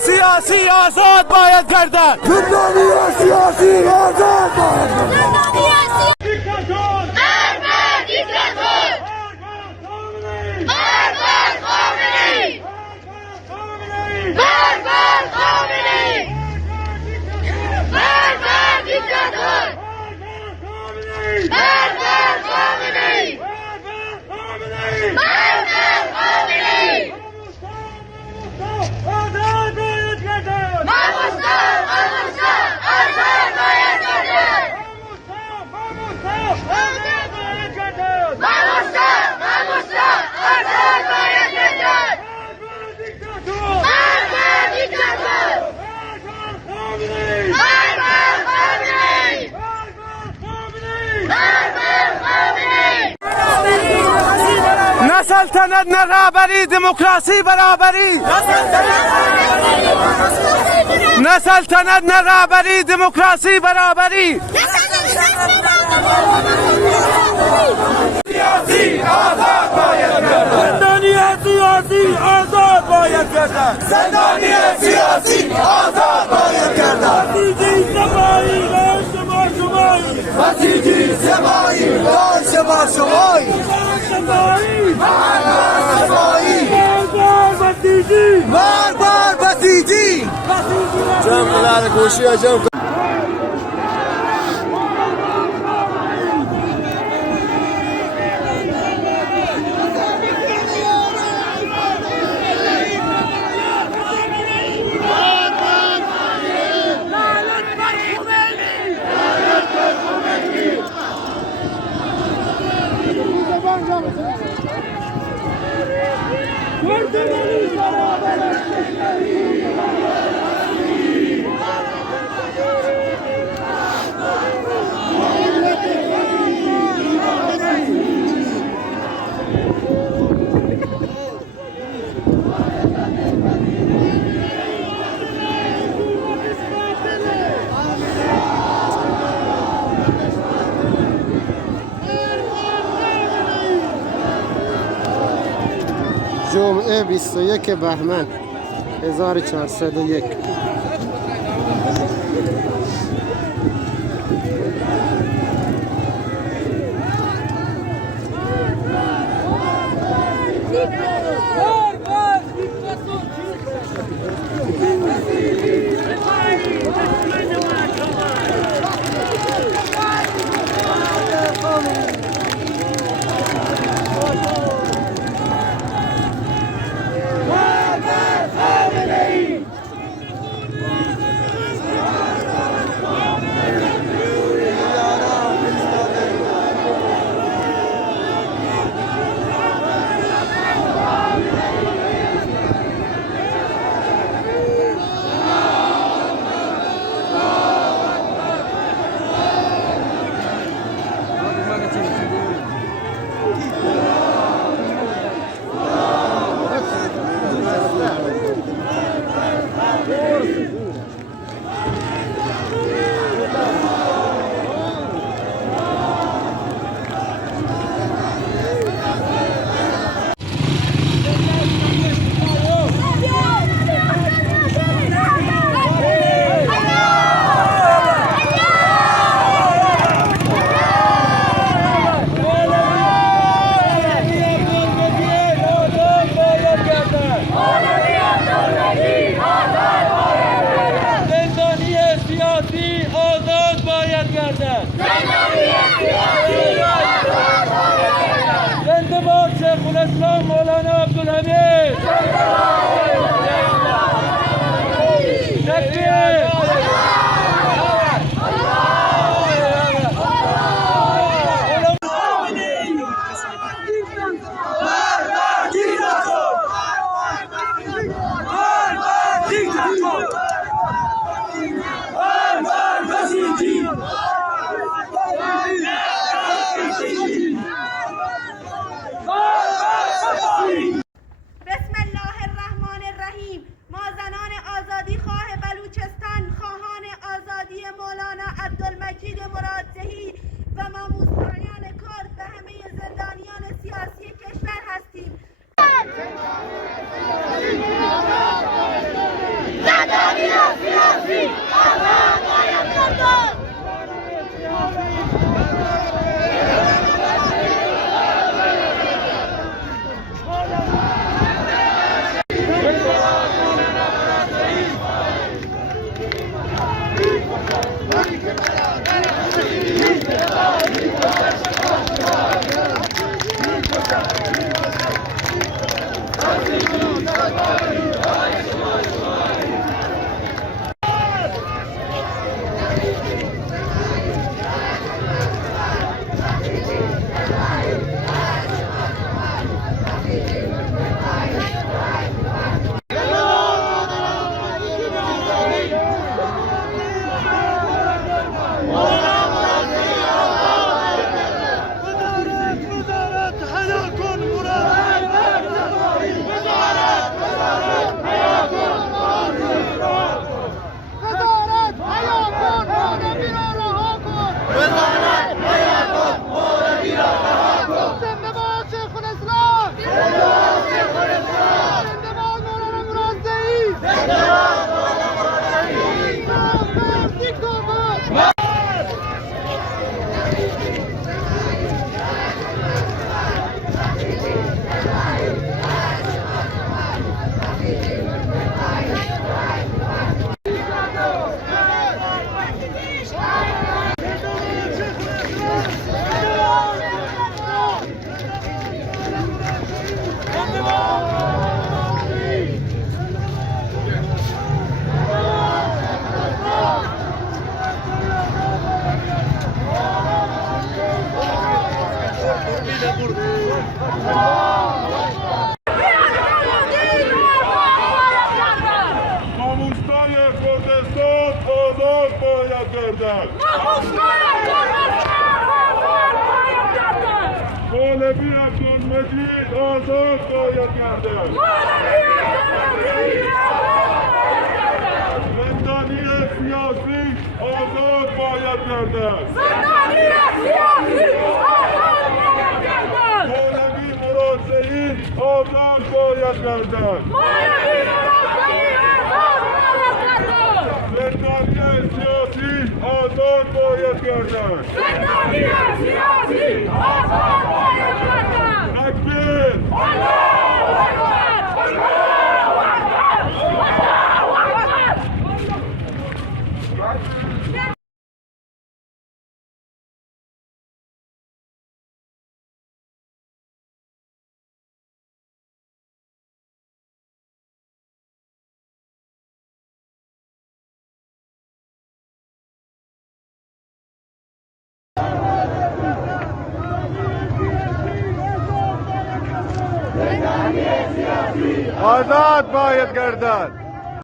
سیاسی آزاد باید گردد. زندانی سیاسی آزاد باید گردد. نه سلطنت، نه رهبری، دموکراسی برابری. نه سلطنت، نه رهبری، دموکراسی برابری. سیاسی آزاد باید گردد. زندانی سیاسی آزاد باید گردد. زندانی سیاسی آزاد باید گردد. بسیجی سپاهی لال شما شمایی. بار بسیجی. جمع کلار گوشی ها جمع کن. جمعه 21 بهمن 1401. بسم الله الرحمن الرحیم. ما زنان آزادی خواه بلوچستان، خواهان آزادی مولانا عبدالمجید مرادزهی و ماموزپایان کرد و همه زندانیان سیاسی کشور هستیم. زندانیان سیاسی آزاد باید گردد. ماموزهای کردستان آزاد باید گردد. مولوی عبدالمجید آزاد باید گردد. زندانی سیاسی آزاد باید گردد. مولوی مرادزهی آزاد باید گردد. زندانی سیاسی آزاد باید گردد. تکبیر! آزاد باید گردد.